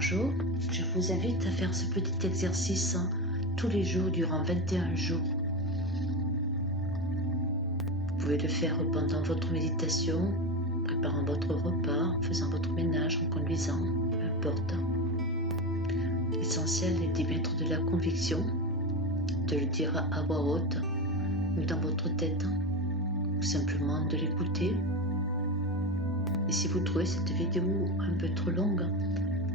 Bonjour, je vous invite à faire ce petit exercice tous les jours durant 21 jours. Vous pouvez le faire pendant votre méditation, préparant votre repas, en faisant votre ménage, en conduisant, peu importe. L'essentiel est d'y mettre de la conviction, de le dire à voix haute ou dans votre tête, ou simplement de l'écouter. Et si vous trouvez cette vidéo un peu trop longue,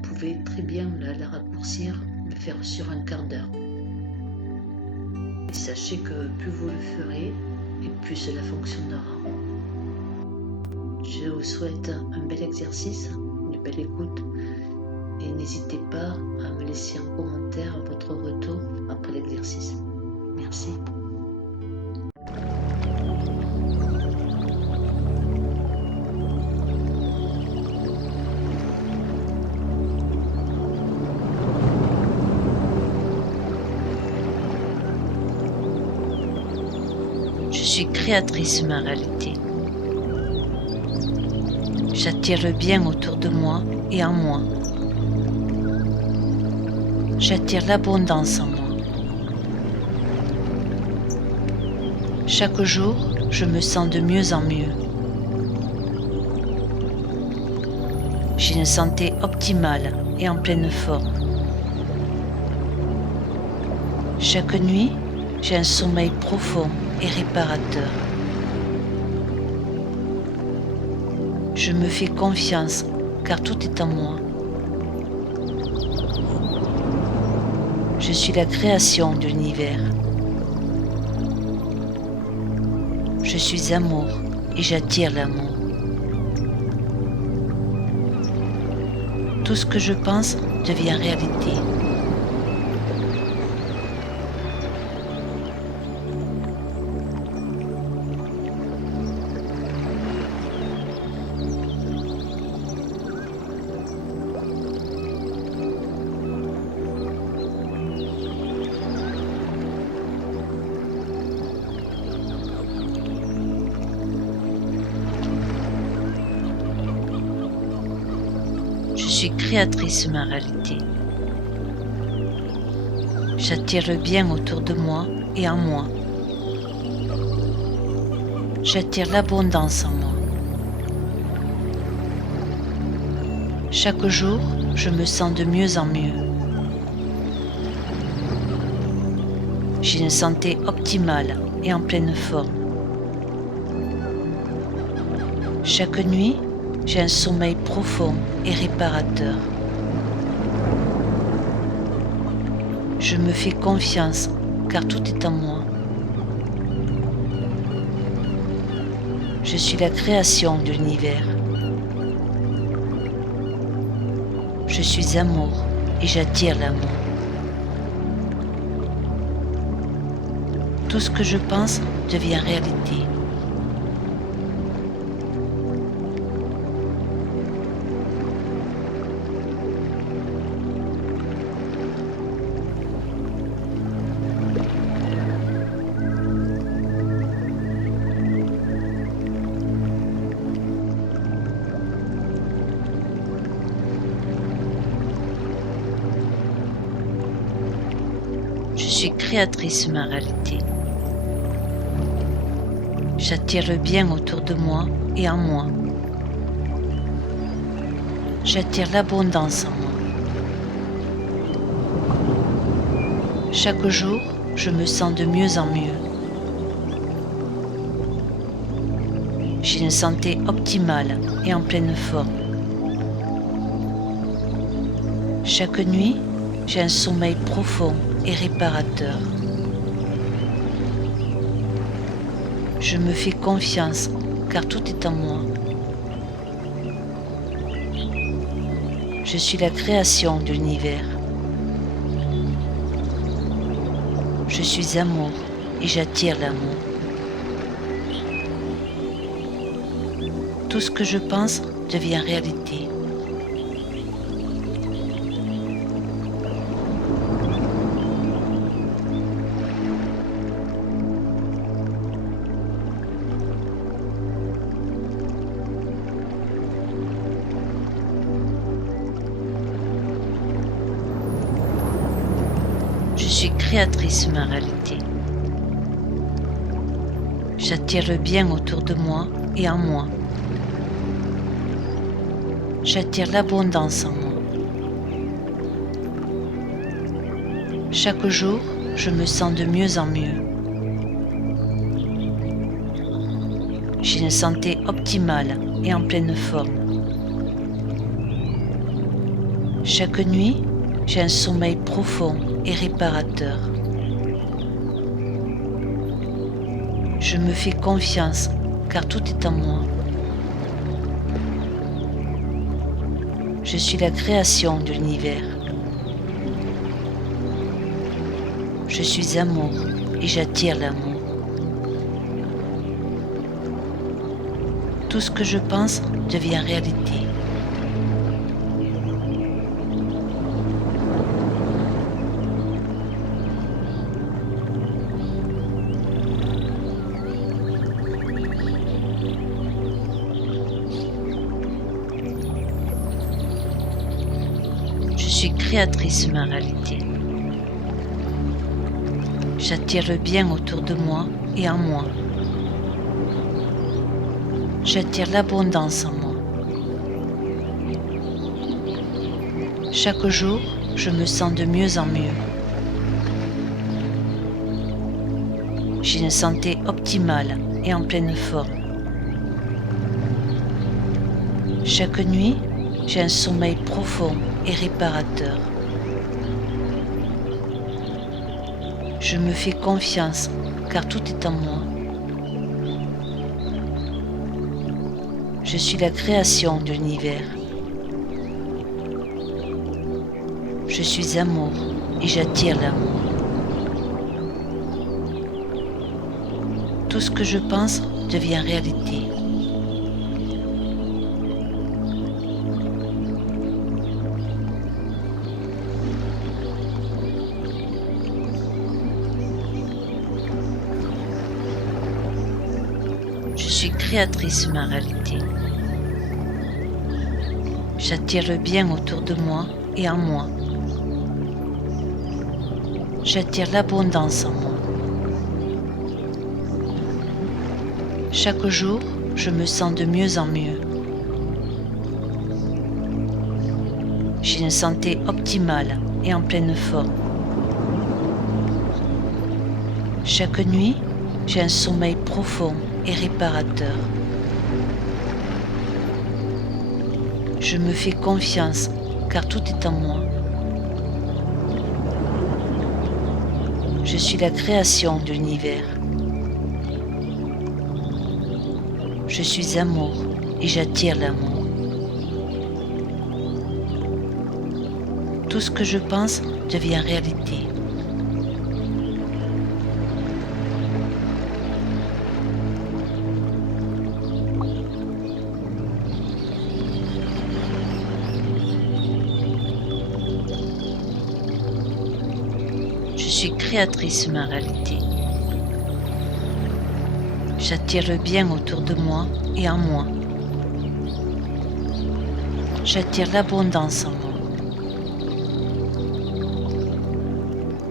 vous pouvez très bien la raccourcir, le faire sur un quart d'heure. Et sachez que plus vous le ferez, et plus cela fonctionnera. Je vous souhaite un bel exercice, une belle écoute, et n'hésitez pas à me laisser en commentaire votre retour après l'exercice. Merci. Je suis créatrice de ma réalité. J'attire le bien autour de moi et en moi. J'attire l'abondance en moi. Chaque jour, je me sens de mieux en mieux. J'ai une santé optimale et en pleine forme. Chaque nuit, j'ai un sommeil profond et réparateur. Je me fais confiance car tout est en moi. Je suis la création de l'univers. Je suis amour et j'attire l'amour. Tout ce que je pense devient réalité. Je suis créatrice de ma réalité. J'attire le bien autour de moi et en moi. J'attire l'abondance en moi. Chaque jour, je me sens de mieux en mieux. J'ai une santé optimale et en pleine forme. Chaque nuit, j'ai un sommeil profond et réparateur. Je me fais confiance car tout est en moi. Je suis la création de l'univers. Je suis amour et j'attire l'amour. Tout ce que je pense devient réalité. Je suis créatrice de ma réalité. J'attire le bien autour de moi et en moi. J'attire l'abondance en moi. Chaque jour, je me sens de mieux en mieux. J'ai une santé optimale et en pleine forme. Chaque nuit, j'ai un sommeil profond et réparateur. Je me fais confiance car tout est en moi. Je suis la création de l'univers. Je suis amour et j'attire l'amour. Tout ce que je pense devient réalité. suis créatrice de ma réalité. J'attire le bien autour de moi et en moi. J'attire l'abondance en moi. Chaque jour, je me sens de mieux en mieux. J'ai une santé optimale et en pleine forme. Chaque nuit, j'ai un sommeil profond et réparateur. Je me fais confiance car tout est en moi. Je suis la création de l'univers. Je suis amour et j'attire l'amour. Tout ce que je pense devient réalité. Je suis créatrice de ma réalité. J'attire le bien autour de moi et en moi. J'attire l'abondance en moi. Chaque jour, je me sens de mieux en mieux. J'ai une santé optimale et en pleine forme. Chaque nuit, j'ai un sommeil profond et réparateur. Je me fais confiance car tout est en moi. Je suis la création de l'univers. Je suis amour et j'attire l'amour. Tout ce que je pense devient réalité. Je suis créatrice de ma réalité. J'attire le bien autour de moi et en moi. J'attire l'abondance en moi. Chaque jour, je me sens de mieux en mieux. J'ai une santé optimale et en pleine forme. Chaque nuit, j'ai un sommeil profond et réparateur. Je me fais confiance car tout est en moi. Je suis la création de l'univers. Je suis amour et j'attire l'amour. Tout ce que je pense devient réalité. Je suis créatrice de ma réalité. J'attire le bien autour de moi et en moi. J'attire l'abondance en moi.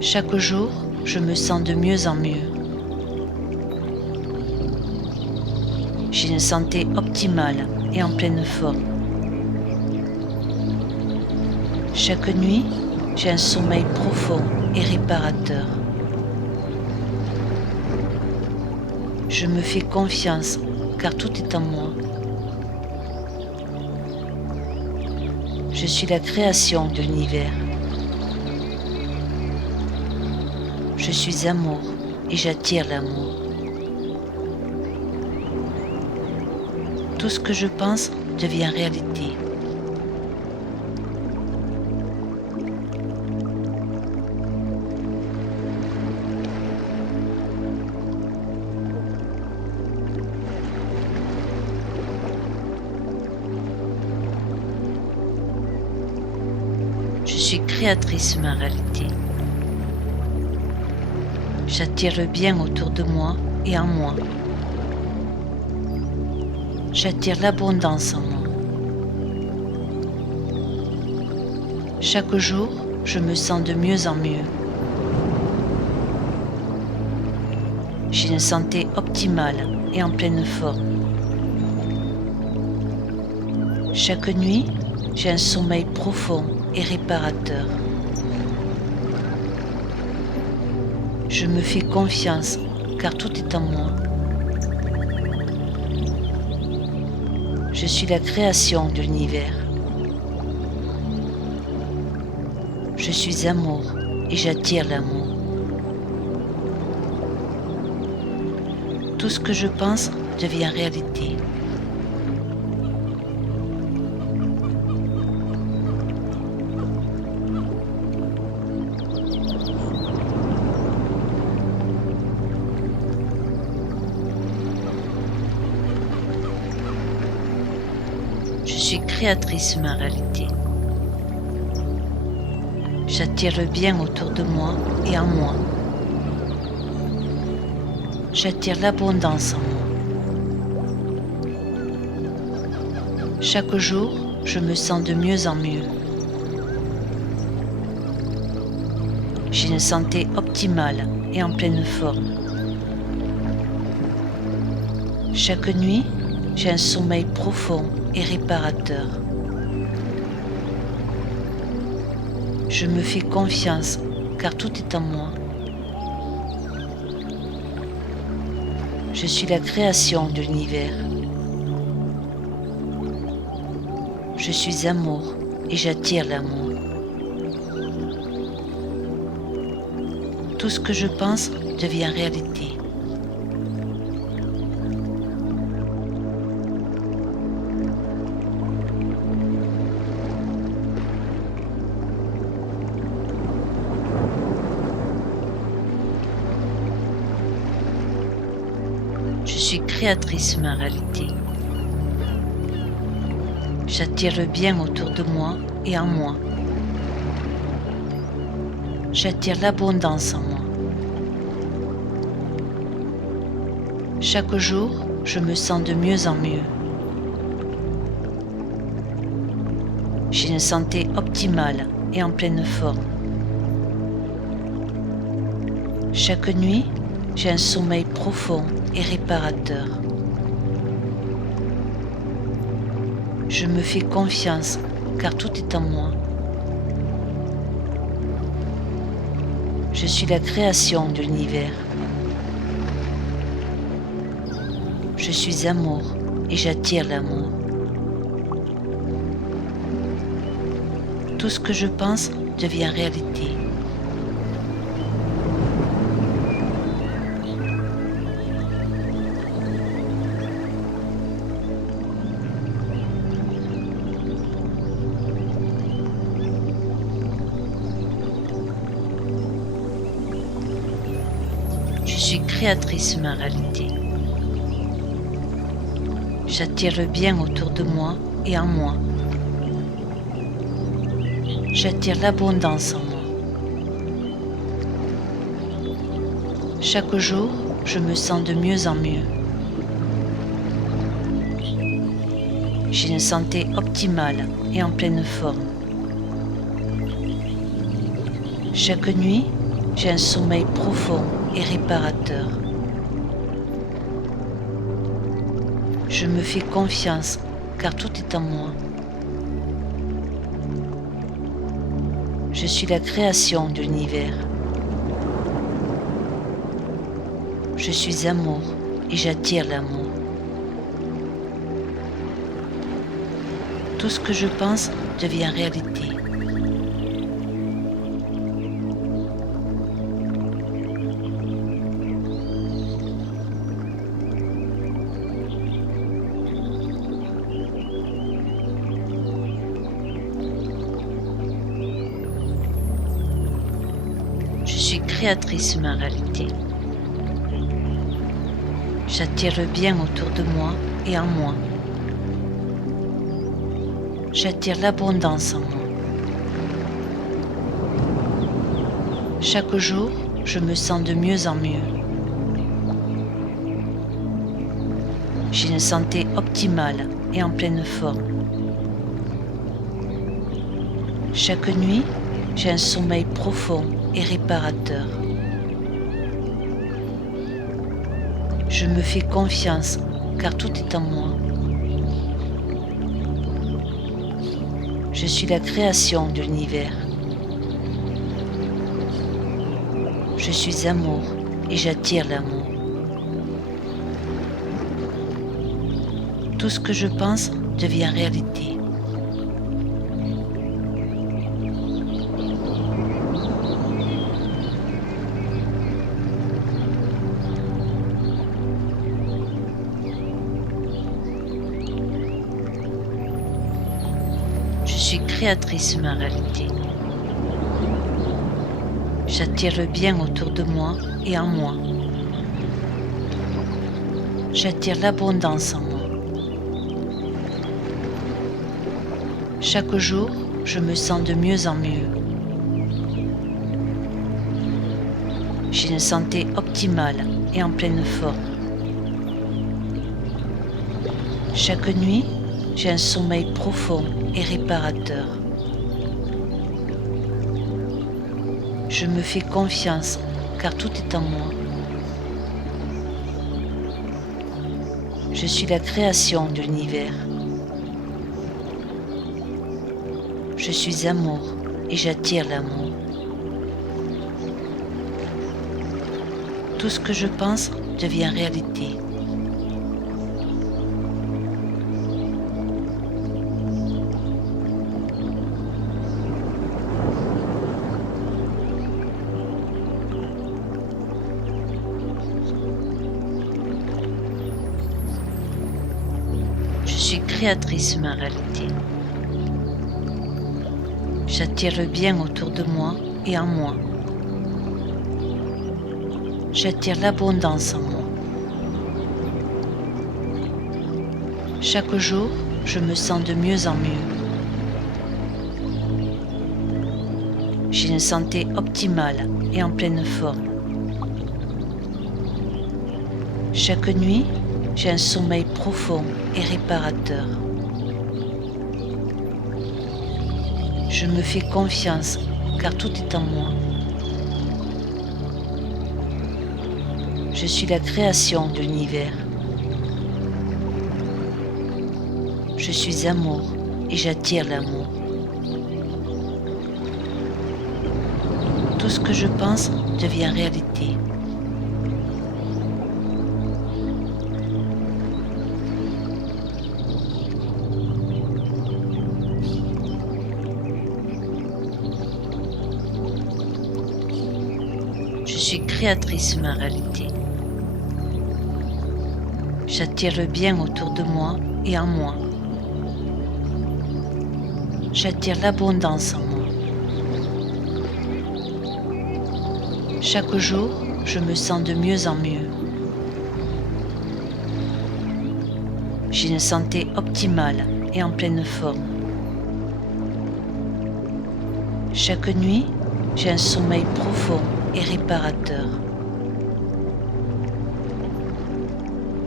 Chaque jour, je me sens de mieux en mieux. J'ai une santé optimale et en pleine forme. Chaque nuit, j'ai un sommeil profond et réparateur. Je me fais confiance car tout est en moi. Je suis la création de l'univers. Je suis amour et j'attire l'amour. Tout ce que je pense devient réalité. Je suis créatrice de ma réalité. J'attire le bien autour de moi et en moi. J'attire l'abondance en moi. Chaque jour, je me sens de mieux en mieux. J'ai une santé optimale et en pleine forme. Chaque nuit, j'ai un sommeil profond et réparateur. Je me fais confiance car tout est en moi. Je suis la création de l'univers. Je suis amour et j'attire l'amour. Tout ce que je pense devient réalité. Je suis créatrice de ma réalité. J'attire le bien autour de moi et en moi. J'attire l'abondance en moi. Chaque jour, je me sens de mieux en mieux. J'ai une santé optimale et en pleine forme. Chaque nuit, j'ai un sommeil profond et réparateur. Je me fais confiance car tout est en moi. Je suis la création de l'univers. Je suis amour et j'attire l'amour. Tout ce que je pense devient réalité. Je suis créatrice de ma réalité. J'attire le bien autour de moi et en moi. J'attire l'abondance en moi. Chaque jour, je me sens de mieux en mieux. J'ai une santé optimale et en pleine forme. Chaque nuit, j'ai un sommeil profond et réparateur. Je me fais confiance car tout est en moi. Je suis la création de l'univers. Je suis amour et j'attire l'amour. Tout ce que je pense devient réalité. Je suis créatrice de ma réalité. J'attire le bien autour de moi et en moi. J'attire l'abondance en moi. Chaque jour, je me sens de mieux en mieux. J'ai une santé optimale et en pleine forme. Chaque nuit, j'ai un sommeil profond et réparateur. Je me fais confiance car tout est en moi. Je suis la création de l'univers. Je suis amour et j'attire l'amour. Tout ce que je pense devient réalité. Je suis créatrice de ma réalité. J'attire le bien autour de moi et en moi. J'attire l'abondance en moi. Chaque jour, je me sens de mieux en mieux. J'ai une santé optimale et en pleine forme. Chaque nuit, j'ai un sommeil profond et réparateur. Je me fais confiance car tout est en moi. Je suis la création de l'univers. Je suis amour et j'attire l'amour. Tout ce que je pense devient réalité. Je suis créatrice de ma réalité. J'attire le bien autour de moi et en moi. J'attire l'abondance en moi. Chaque jour, je me sens de mieux en mieux. J'ai une santé optimale et en pleine forme. Chaque nuit, j'ai un sommeil profond et réparateur. Je me fais confiance car tout est en moi. Je suis la création de l'univers. Je suis amour et j'attire l'amour. Tout ce que je pense devient réalité. Je suis créatrice de ma réalité. J'attire le bien autour de moi et en moi. J'attire l'abondance en moi. Chaque jour, je me sens de mieux en mieux. J'ai une santé optimale et en pleine forme. Chaque nuit, j'ai un sommeil profond et réparateur. Je me fais confiance car tout est en moi. Je suis la création de l'univers. Je suis amour et j'attire l'amour. Tout ce que je pense devient réalité. Je suis créatrice de ma réalité. J'attire le bien autour de moi et en moi. J'attire l'abondance en moi. Chaque jour, je me sens de mieux en mieux. J'ai une santé optimale et en pleine forme. Chaque nuit, j'ai un sommeil profond et réparateur.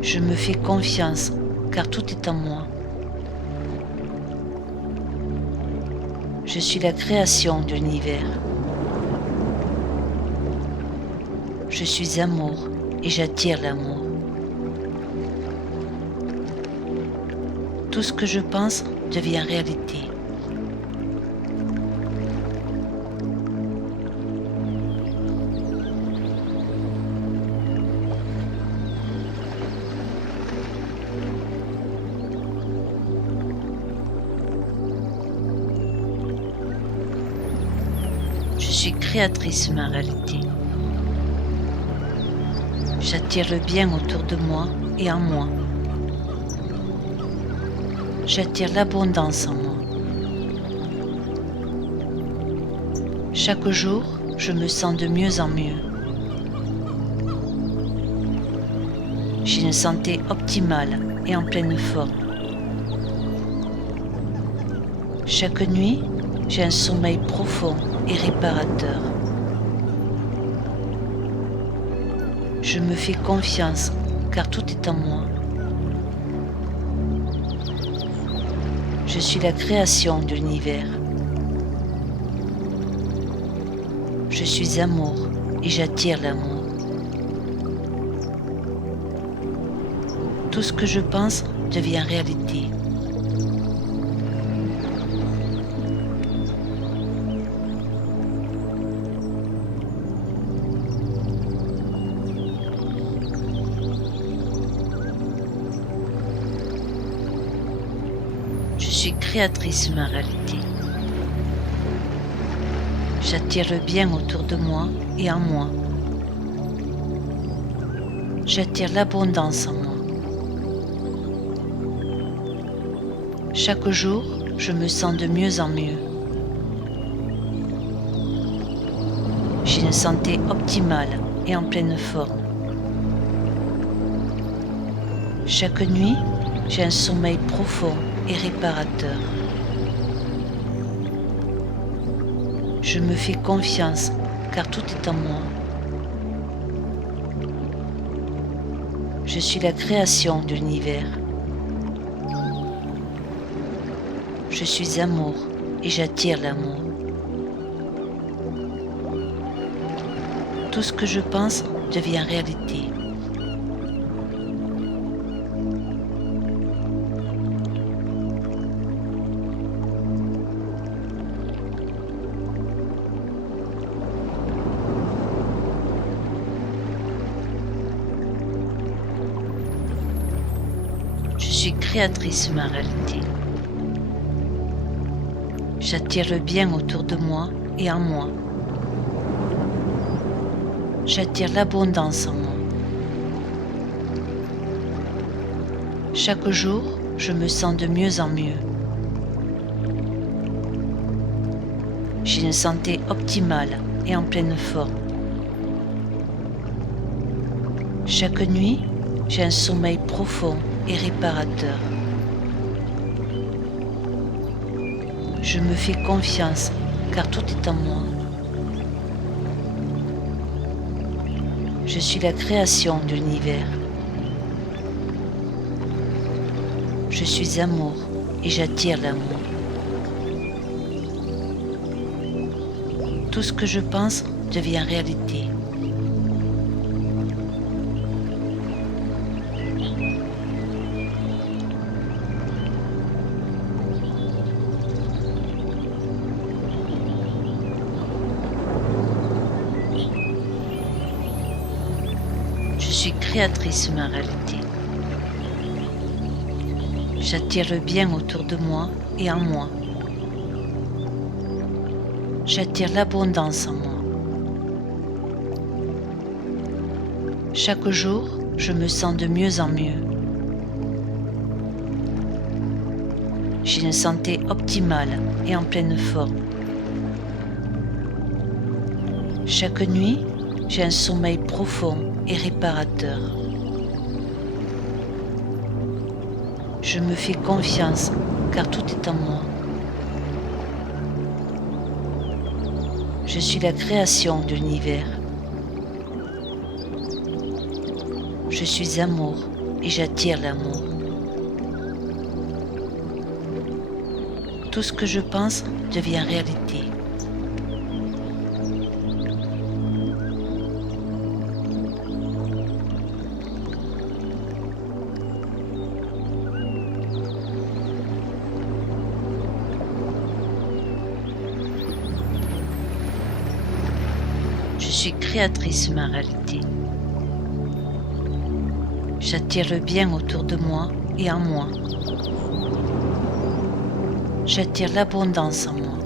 Je me fais confiance car tout est en moi. Je suis la création de l'univers. Je suis amour et j'attire l'amour. Tout ce que je pense devient réalité. Je suis créatrice de ma réalité. J'attire le bien autour de moi et en moi. J'attire l'abondance en moi. Chaque jour, je me sens de mieux en mieux. J'ai une santé optimale et en pleine forme. Chaque nuit, j'ai un sommeil profond et réparateur. Je me fais confiance car tout est en moi. Je suis la création de l'univers. Je suis amour et j'attire l'amour. Tout ce que je pense devient réalité. Je suis créatrice de ma réalité. J'attire le bien autour de moi et en moi. J'attire l'abondance en moi. Chaque jour, je me sens de mieux en mieux. J'ai une santé optimale et en pleine forme. Chaque nuit, j'ai un sommeil profond et réparateur. Je me fais confiance car tout est en moi. Je suis la création de l'univers. Je suis amour et j'attire l'amour. Tout ce que je pense devient réalité. Je suis créatrice de ma réalité. J'attire le bien autour de moi et en moi. J'attire l'abondance en moi. Chaque jour, je me sens de mieux en mieux. J'ai une santé optimale et en pleine forme. Chaque nuit, j'ai un sommeil profond et réparateur. Je me fais confiance car tout est en moi. Je suis la création de l'univers. Je suis amour et j'attire l'amour. Tout ce que je pense devient réalité. Je suis créatrice de ma réalité. J'attire le bien autour de moi et en moi. J'attire l'abondance en moi. Chaque jour, je me sens de mieux en mieux. J'ai une santé optimale et en pleine forme. Chaque nuit, j'ai un sommeil profond et réparateur. Je me fais confiance car tout est en moi. Je suis la création de l'univers. Je suis amour et j'attire l'amour. Tout ce que je pense devient réalité. Je suis créatrice de ma réalité. J'attire le bien autour de moi et en moi. J'attire l'abondance en moi.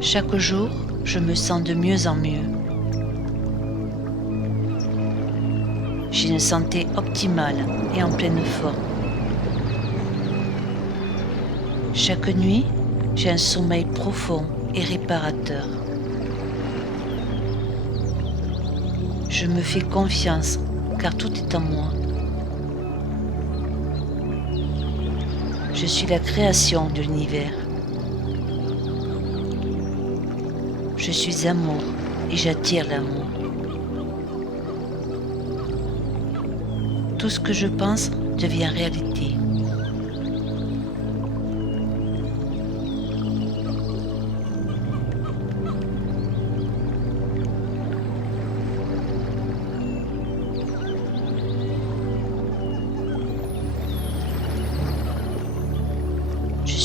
Chaque jour, je me sens de mieux en mieux. J'ai une santé optimale et en pleine forme. Chaque nuit, j'ai un sommeil profond et réparateur. Je me fais confiance car tout est en moi. Je suis la création de l'univers. Je suis amour et j'attire l'amour. Tout ce que je pense devient réalité.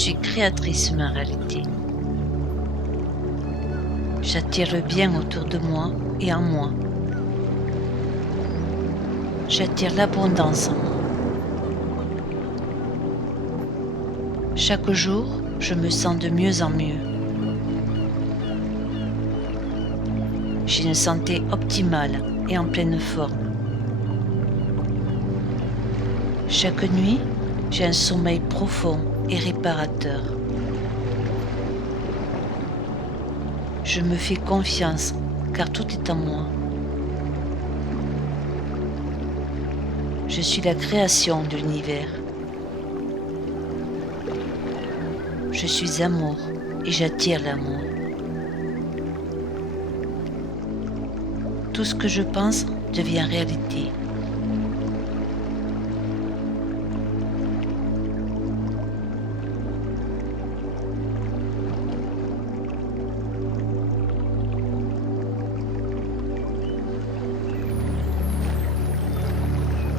suis créatrice de ma réalité. J'attire le bien autour de moi et en moi. J'attire l'abondance en moi. Chaque jour, je me sens de mieux en mieux. J'ai une santé optimale et en pleine forme. Chaque nuit, j'ai un sommeil profond et réparateur. Je me fais confiance car tout est en moi. Je suis la création de l'univers. Je suis amour et j'attire l'amour. Tout ce que je pense devient réalité.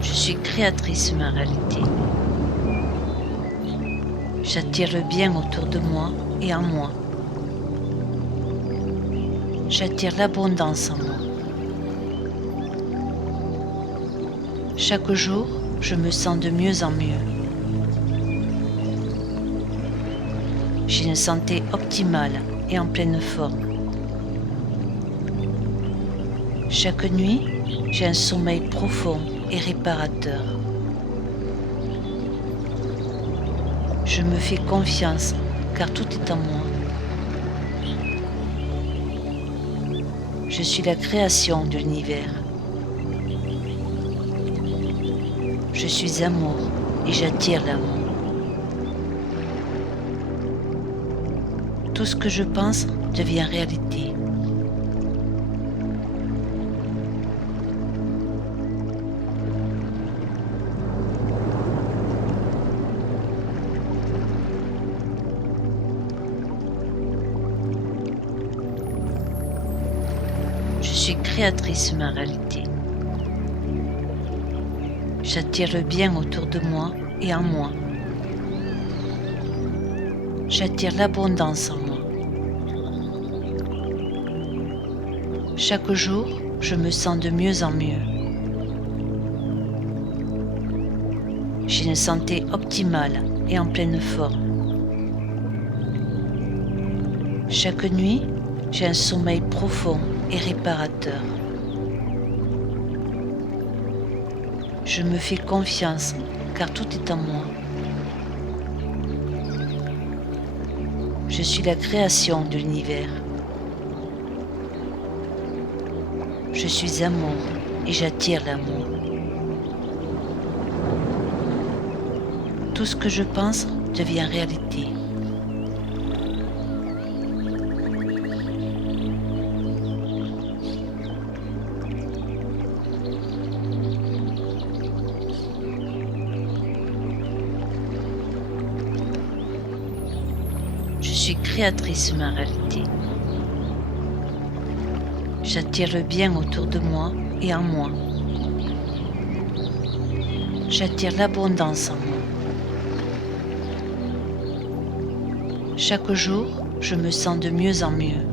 Je suis créatrice de ma réalité. J'attire le bien autour de moi et en moi. J'attire l'abondance en moi. Chaque jour, je me sens de mieux en mieux. J'ai une santé optimale et en pleine forme. Chaque nuit, j'ai un sommeil profond et réparateur. Je me fais confiance car tout est en moi. Je suis la création de l'univers. Je suis amour et j'attire l'amour. Tout ce que je pense devient réalité. Je suis créatrice de ma réalité. J'attire le bien autour de moi et en moi. J'attire l'abondance en moi. Chaque jour, je me sens de mieux en mieux. J'ai une santé optimale et en pleine forme. Chaque nuit, j'ai un sommeil profond et réparateur. Je me fais confiance car tout est en moi. Je suis la création de l'univers. Je suis amour et j'attire l'amour. Tout ce que je pense devient réalité. Je suis créatrice de ma réalité. J'attire le bien autour de moi et en moi. J'attire l'abondance en moi. Chaque jour, je me sens de mieux en mieux.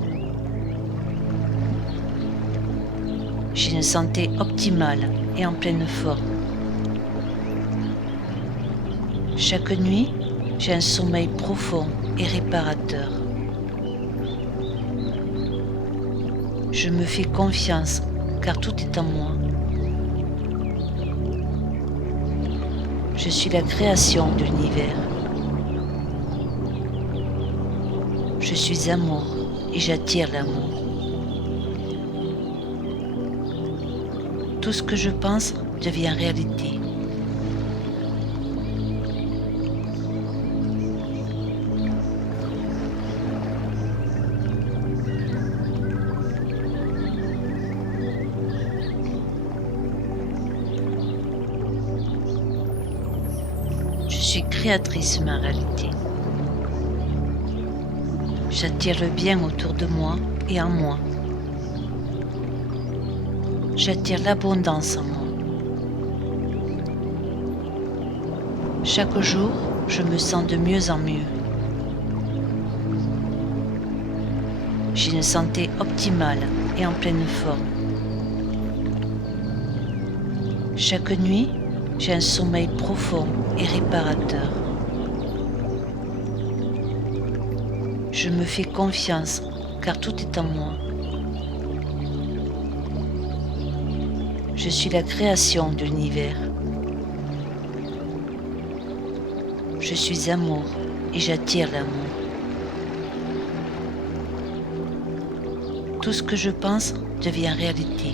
J'ai une santé optimale et en pleine forme. Chaque nuit, j'ai un sommeil profond et réparateur. Je me fais confiance car tout est en moi. Je suis la création de l'univers. Je suis amour et j'attire l'amour. Tout ce que je pense devient réalité. Je suis créatrice de ma réalité. J'attire le bien autour de moi et en moi. J'attire l'abondance en moi. Chaque jour, je me sens de mieux en mieux. J'ai une santé optimale et en pleine forme. Chaque nuit, j'ai un sommeil profond et réparateur. Je me fais confiance car tout est en moi. Je suis la création de l'univers. Je suis amour et j'attire l'amour. Tout ce que je pense devient réalité.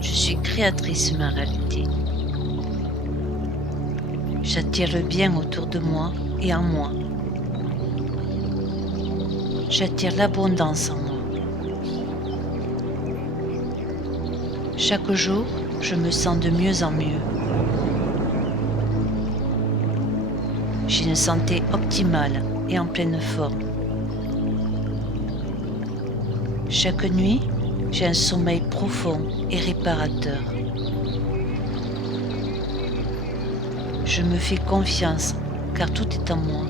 Je suis créatrice de ma réalité. J'attire le bien autour de moi et en moi. J'attire l'abondance en moi. Chaque jour, je me sens de mieux en mieux. J'ai une santé optimale et en pleine forme. Chaque nuit, j'ai un sommeil profond et réparateur. Je me fais confiance car tout est en moi.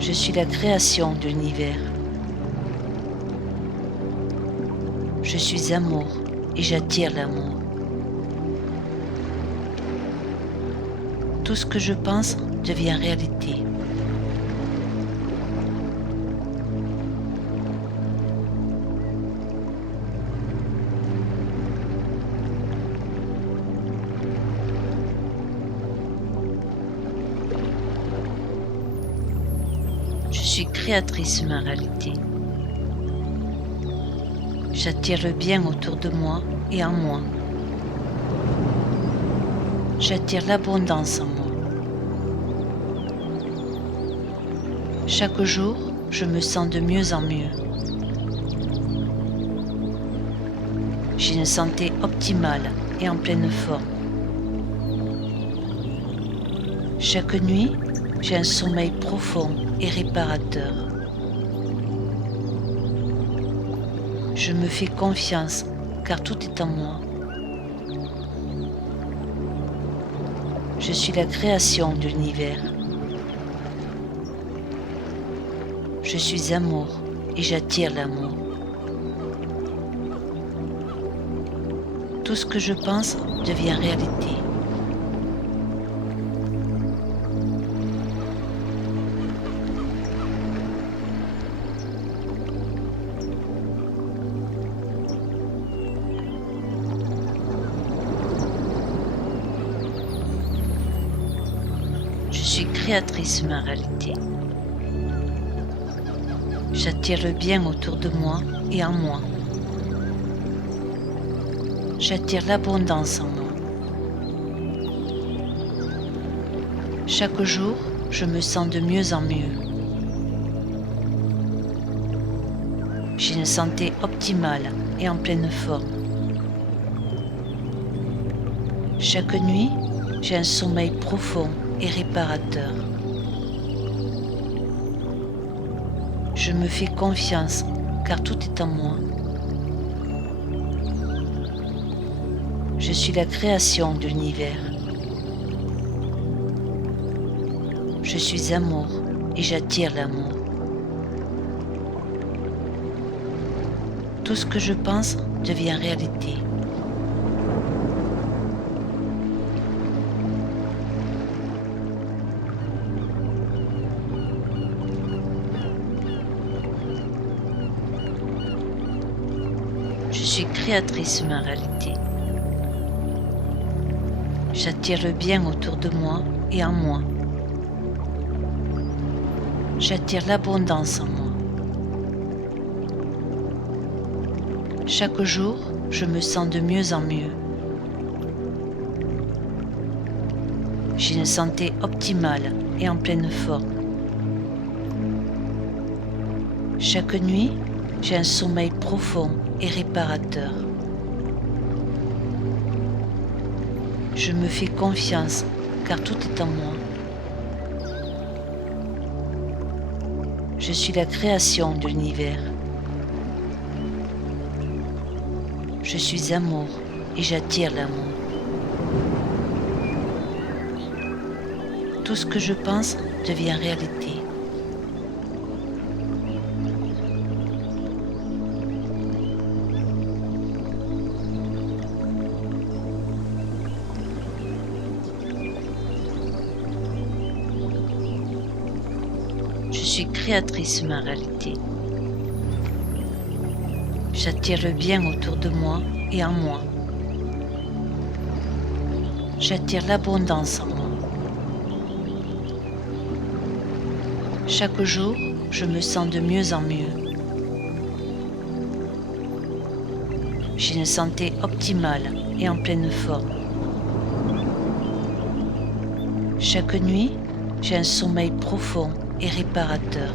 Je suis la création de l'univers. Je suis amour et j'attire l'amour. Tout ce que je pense devient réalité. Je suis créatrice de ma réalité. J'attire le bien autour de moi et en moi. J'attire l'abondance en moi. Chaque jour, je me sens de mieux en mieux. J'ai une santé optimale et en pleine forme. Chaque nuit, j'ai un sommeil profond et réparateur. Je me fais confiance car tout est en moi. Je suis la création de l'univers. Je suis amour et j'attire l'amour. Tout ce que je pense devient réalité. Je suis créatrice de ma réalité. J'attire le bien autour de moi et en moi. J'attire l'abondance en moi. Chaque jour, je me sens de mieux en mieux. J'ai une santé optimale et en pleine forme. Chaque nuit, j'ai un sommeil profond et réparateur. Je me fais confiance car tout est en moi. Je suis la création de l'univers. Je suis amour et j'attire l'amour. Tout ce que je pense devient réalité. Je suis créatrice de ma réalité. J'attire le bien autour de moi et en moi. J'attire l'abondance en moi. Chaque jour, je me sens de mieux en mieux. J'ai une santé optimale et en pleine forme. Chaque nuit, j'ai un sommeil profond et réparateur. Je me fais confiance car tout est en moi. Je suis la création de l'univers. Je suis amour et j'attire l'amour. Tout ce que je pense devient réalité. Je suis créatrice de ma réalité. J'attire le bien autour de moi et en moi. J'attire l'abondance en moi. Chaque jour, je me sens de mieux en mieux. J'ai une santé optimale et en pleine forme. Chaque nuit, j'ai un sommeil profond et réparateur.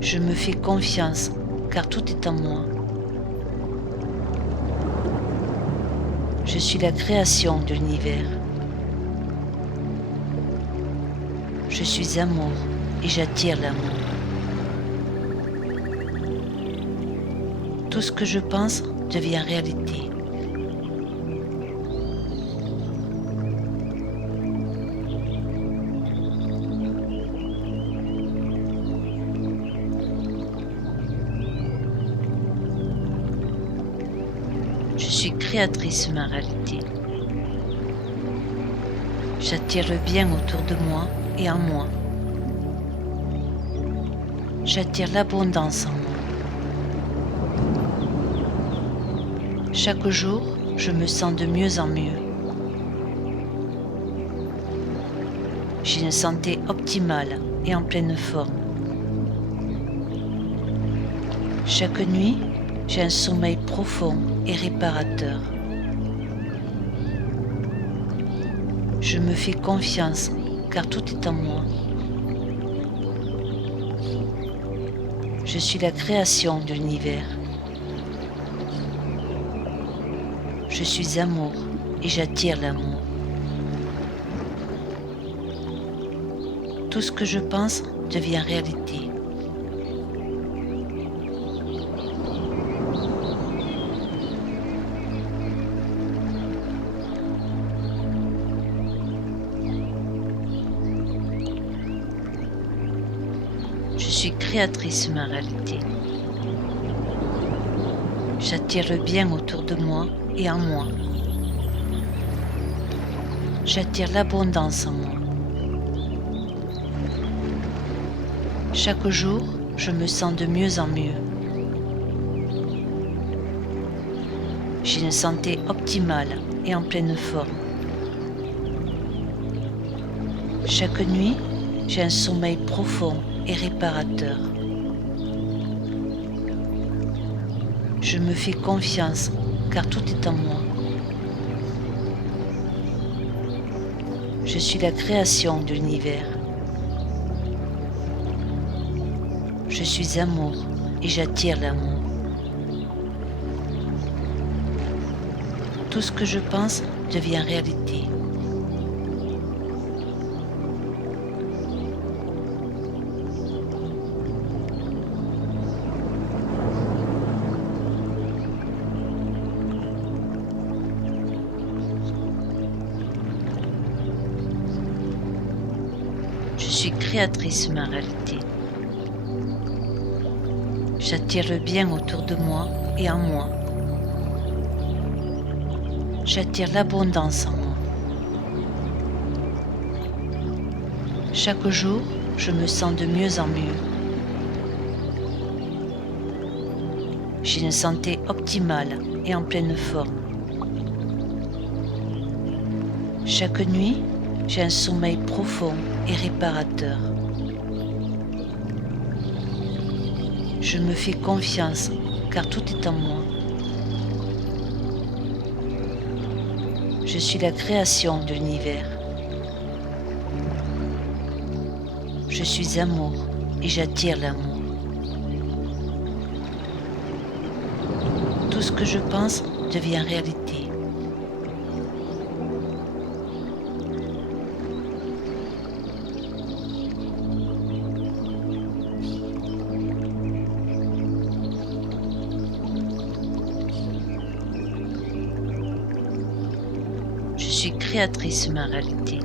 Je me fais confiance car tout est en moi. Je suis la création de l'univers. Je suis amour et j'attire l'amour. Tout ce que je pense devient réalité. Je suis créatrice de ma réalité. J'attire le bien autour de moi et en moi. J'attire l'abondance en moi. Chaque jour, je me sens de mieux en mieux. J'ai une santé optimale et en pleine forme. Chaque nuit, j'ai un sommeil profond et réparateur. Je me fais confiance car tout est en moi. Je suis la création de l'univers. Je suis amour et j'attire l'amour. Tout ce que je pense devient réalité. Je suis créatrice de ma réalité. J'attire le bien autour de moi et en moi. J'attire l'abondance en moi. Chaque jour, je me sens de mieux en mieux. J'ai une santé optimale et en pleine forme. Chaque nuit, j'ai un sommeil profond et réparateur. Je me fais confiance car tout est en moi. Je suis la création de l'univers. Je suis amour et j'attire l'amour. Tout ce que je pense devient réalité. Je suis créatrice de ma réalité. J'attire le bien autour de moi et en moi. J'attire l'abondance en moi. Chaque jour, je me sens de mieux en mieux. J'ai une santé optimale et en pleine forme. Chaque nuit, j'ai un sommeil profond et réparateur. Je me fais confiance car tout est en moi. Je suis la création de l'univers. Je suis amour et j'attire l'amour. Tout ce que je pense devient réalité. suis créatrice de ma réalité.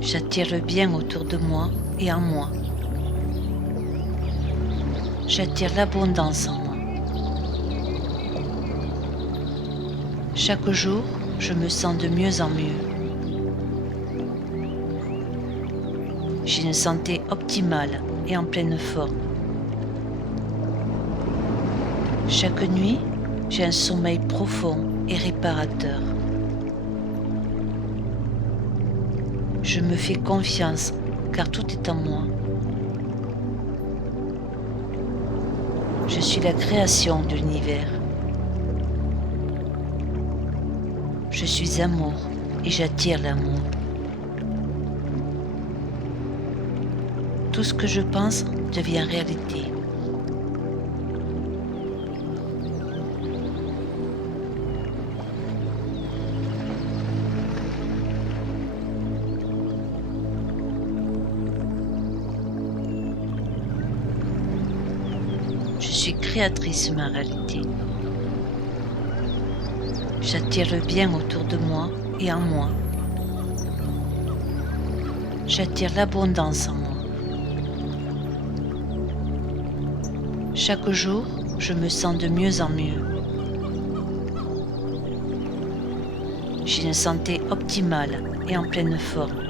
J'attire le bien autour de moi et en moi. J'attire l'abondance en moi. Chaque jour, je me sens de mieux en mieux. J'ai une santé optimale et en pleine forme. Chaque nuit, j'ai un sommeil profond et réparateur. Je me fais confiance car tout est en moi. Je suis la création de l'univers. Je suis amour et j'attire l'amour. Tout ce que je pense devient réalité. Je suis créatrice de ma réalité. J'attire le bien autour de moi et en moi. J'attire l'abondance en moi. Chaque jour, je me sens de mieux en mieux. J'ai une santé optimale et en pleine forme.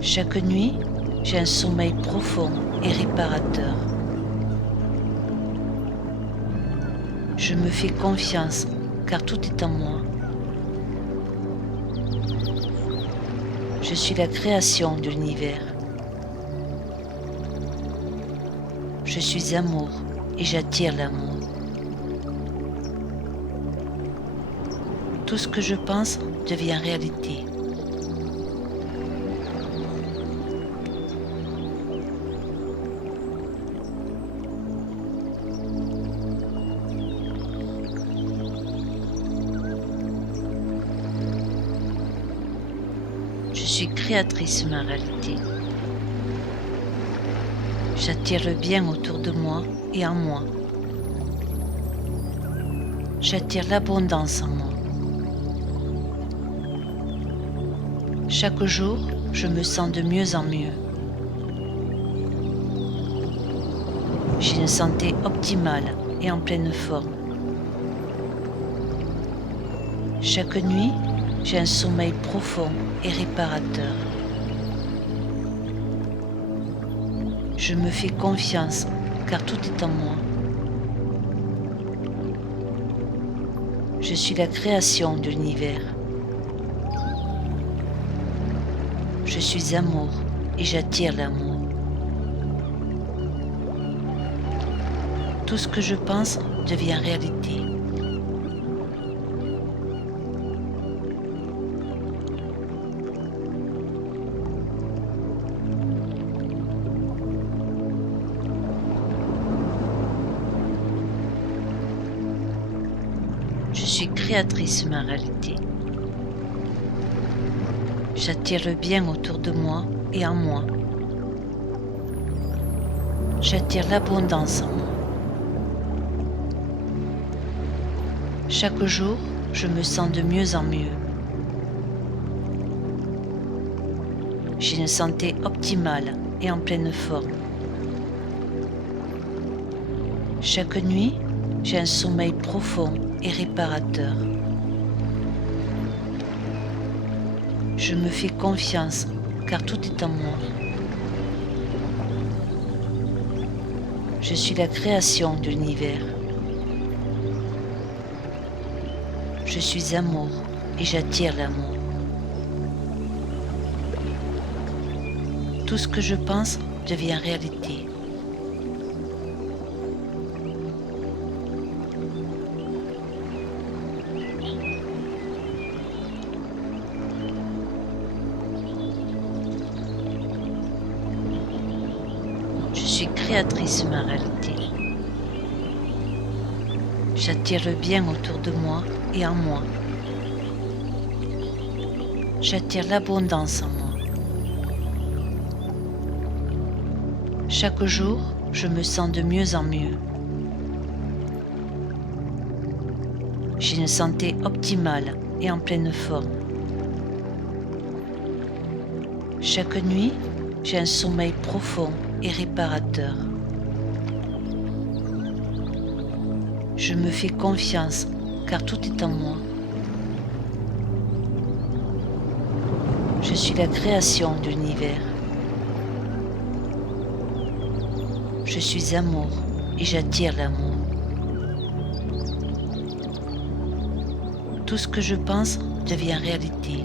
Chaque nuit, j'ai un sommeil profond et réparateur. Je me fais confiance car tout est en moi. Je suis la création de l'univers. Je suis amour et j'attire l'amour. Tout ce que je pense devient réalité. Je suis créatrice de ma réalité. J'attire le bien autour de moi et en moi. J'attire l'abondance en moi. Chaque jour, je me sens de mieux en mieux. J'ai une santé optimale et en pleine forme. Chaque nuit, j'ai un sommeil profond et réparateur. Je me fais confiance car tout est en moi. Je suis la création de l'univers. Je suis amour et j'attire l'amour. Tout ce que je pense devient réalité. Je suis créatrice de ma réalité. J'attire le bien autour de moi et en moi. J'attire l'abondance en moi. Chaque jour, je me sens de mieux en mieux. J'ai une santé optimale et en pleine forme. Chaque nuit, j'ai un sommeil profond et réparateur. Je me fais confiance car tout est en moi. Je suis la création de l'univers. Je suis amour et j'attire l'amour. Tout ce que je pense devient réalité. Je suis créatrice de ma réalité. J'attire le bien autour de moi et en moi. J'attire l'abondance en moi. Chaque jour, je me sens de mieux en mieux. J'ai une santé optimale et en pleine forme. Chaque nuit, j'ai un sommeil profond et réparateur. Je me fais confiance car tout est en moi. Je suis la création de l'univers. Je suis amour et j'attire l'amour. Tout ce que je pense devient réalité.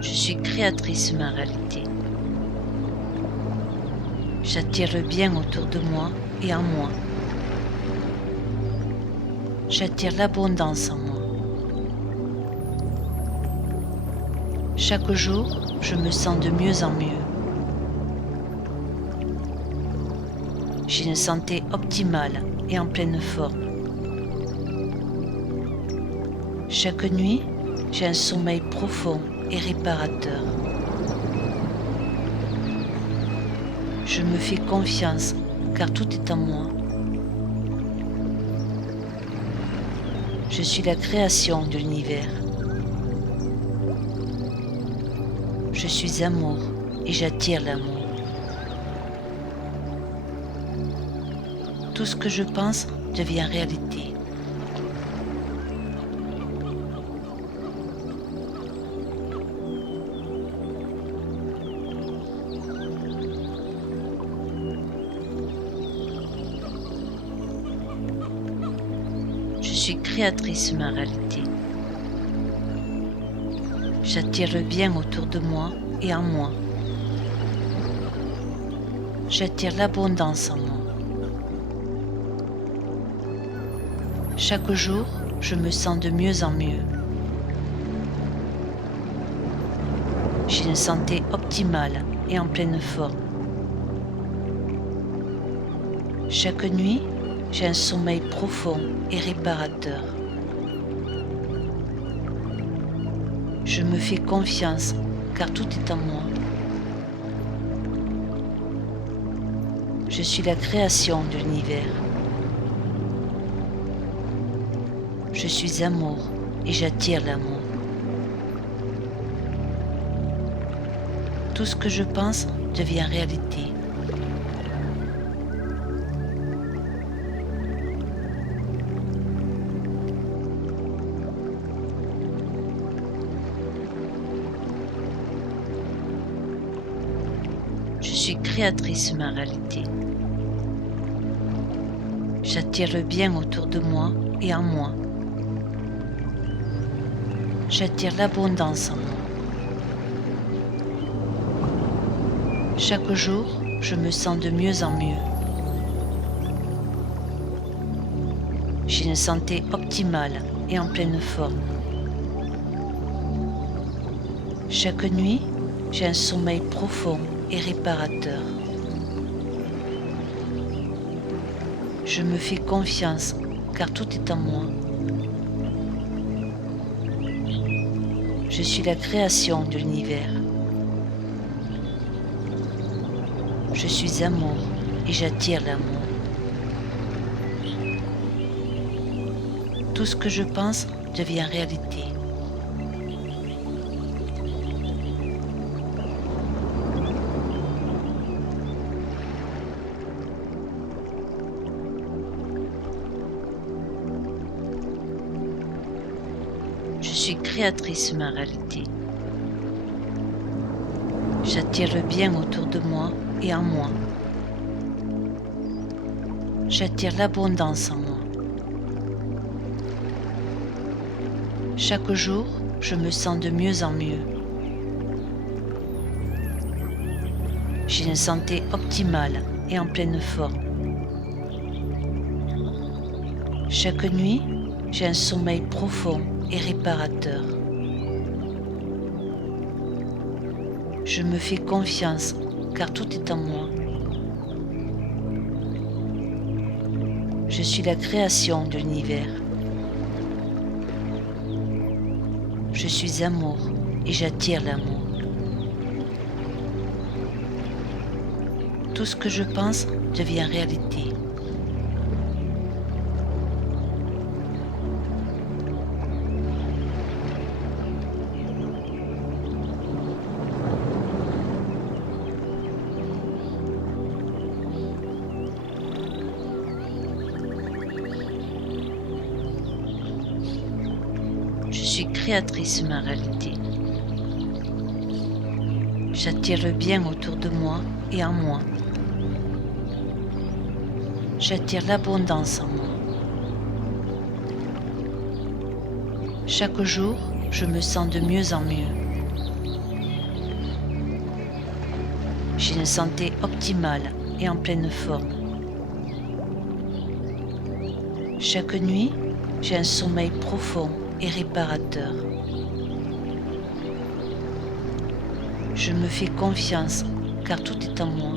Je suis créatrice de ma réalité. J'attire le bien autour de moi et en moi. J'attire l'abondance en moi. Chaque jour, je me sens de mieux en mieux. J'ai une santé optimale et en pleine forme. Chaque nuit, j'ai un sommeil profond et réparateur. Je me fais confiance car tout est en moi. Je suis la création de l'univers. Je suis amour et j'attire l'amour. Tout ce que je pense devient réalité. Je suis créatrice de ma réalité. J'attire le bien autour de moi et en moi. J'attire l'abondance en moi. Chaque jour, je me sens de mieux en mieux. J'ai une santé optimale et en pleine forme. Chaque nuit, j'ai un sommeil profond et réparateur. Je me fais confiance car tout est en moi. Je suis la création de l'univers. Je suis amour et j'attire l'amour. Tout ce que je pense devient réalité. Je suis créatrice de ma réalité. J'attire le bien autour de moi et en moi. J'attire l'abondance en moi. Chaque jour, je me sens de mieux en mieux. J'ai une santé optimale et en pleine forme. Chaque nuit, j'ai un sommeil profond et réparateur. Je me fais confiance car tout est en moi. Je suis la création de l'univers. Je suis amour et j'attire l'amour. Tout ce que je pense devient réalité. Je suis créatrice de ma réalité. J'attire le bien autour de moi et en moi. J'attire l'abondance en moi. Chaque jour, je me sens de mieux en mieux. J'ai une santé optimale et en pleine forme. Chaque nuit, j'ai un sommeil profond et réparateur. Je me fais confiance car tout est en moi. Je suis la création de l'univers. Je suis amour et j'attire l'amour. Tout ce que je pense devient réalité. Je suis créatrice de ma réalité. J'attire le bien autour de moi et en moi. J'attire l'abondance en moi. Chaque jour, je me sens de mieux en mieux. J'ai une santé optimale et en pleine forme. Chaque nuit, j'ai un sommeil profond et réparateur. Je me fais confiance car tout est en moi.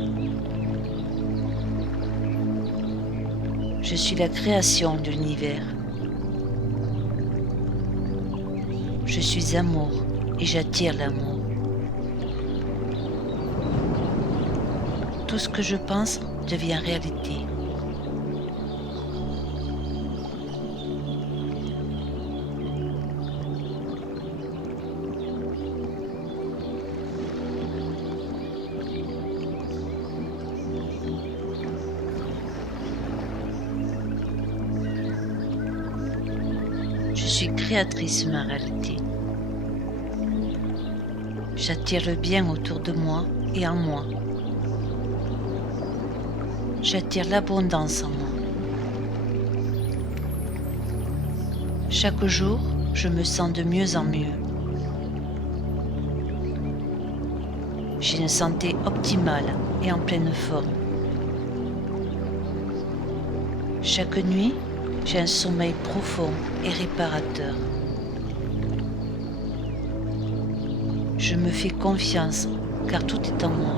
Je suis la création de l'univers. Je suis amour et j'attire l'amour. Tout ce que je pense devient réalité. Je suis créatrice de ma réalité. J'attire le bien autour de moi et en moi. J'attire l'abondance en moi. Chaque jour, je me sens de mieux en mieux. J'ai une santé optimale et en pleine forme. Chaque nuit, j'ai un sommeil profond et réparateur. Je me fais confiance car tout est en moi.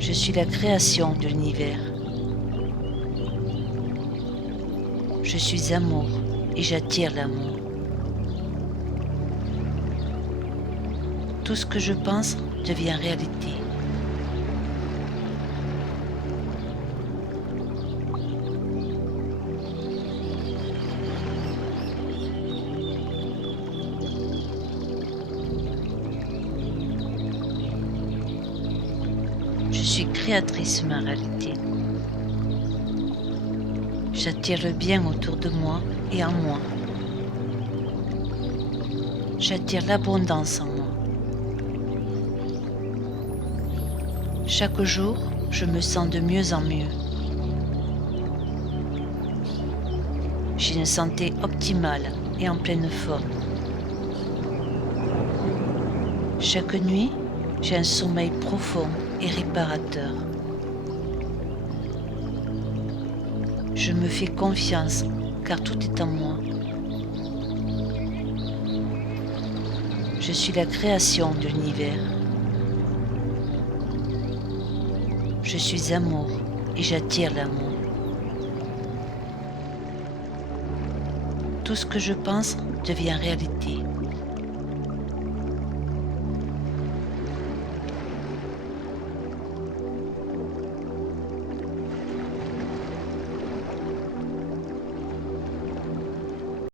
Je suis la création de l'univers. Je suis amour et j'attire l'amour. Tout ce que je pense devient réalité. Je suis créatrice de ma réalité. J'attire le bien autour de moi et en moi. J'attire l'abondance en moi. Chaque jour, je me sens de mieux en mieux. J'ai une santé optimale et en pleine forme. Chaque nuit, j'ai un sommeil profond et réparateur. Je me fais confiance car tout est en moi. Je suis la création de l'univers. Je suis amour et j'attire l'amour. Tout ce que je pense devient réalité.